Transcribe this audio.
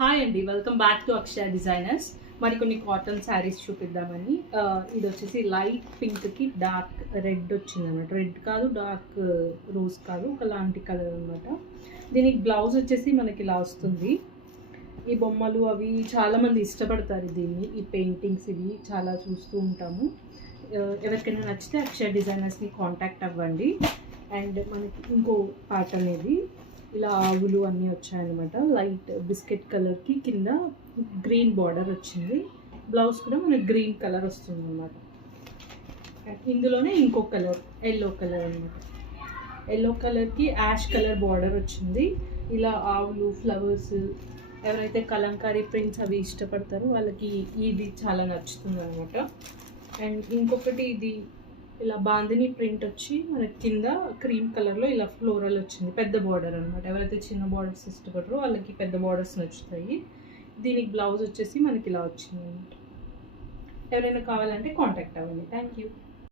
Hi అండి, welcome back to Akshaya designers. మరికొన్ని cotton saris చూపిద్దామని. ఇది వచ్చేసి లైట్ పింక్కి డార్క్ రెడ్ వచ్చింది అనమాట. రెడ్ కాదు, డార్క్ రోజ్ కాదు, ఒకలాంటి కలర్ అనమాట. దీనికి బ్లౌజ్ వచ్చేసి మనకి ఇలా వస్తుంది. ఈ బొమ్మలు అవి చాలామంది ఇష్టపడతారు దీన్ని, ఈ పెయింటింగ్స్ ఇవి చాలా చూస్తూ ఉంటాము. ఎవరికైనా నచ్చితే అక్షయ డిజైనర్స్ని కాంటాక్ట్ అవ్వండి. అండ్ మనకి ఇంకో పార్ట్ అనేది ఇలా ఆవులు అన్నీ వచ్చాయన్నమాట. లైట్ బిస్కెట్ కలర్కి కింద గ్రీన్ బార్డర్ వచ్చింది. బ్లౌజ్ కూడా మనకి గ్రీన్ కలర్ వస్తుంది అనమాట. ఇందులోనే ఇంకో కలర్ ఎల్లో కలర్ అనమాట. ఎల్లో కలర్కి యాష్ కలర్ బార్డర్ వచ్చింది. ఇలా ఆవులు, ఫ్లవర్స్, ఎవరైతే కలంకారీ ప్రింట్స్ అవి ఇష్టపడతారో వాళ్ళకి ఇది చాలా నచ్చుతుంది అనమాట. అండ్ ఇంకొకటి ఇది ఇలా బాందిని ప్రింట్ వచ్చి మనకి కింద క్రీమ్ కలర్లో ఇలా ఫ్లోరల్ వచ్చింది. పెద్ద బార్డర్ అనమాట. ఎవరైతే చిన్న బార్డర్స్ ఇష్టపడరో వాళ్ళకి పెద్ద బార్డర్స్ నచ్చుతాయి. దీనికి బ్లౌజ్ వచ్చేసి మనకి ఇలా వచ్చింది అనమాట. ఎవరైనా కావాలంటే కాంటాక్ట్ అవ్వండి. Thank you.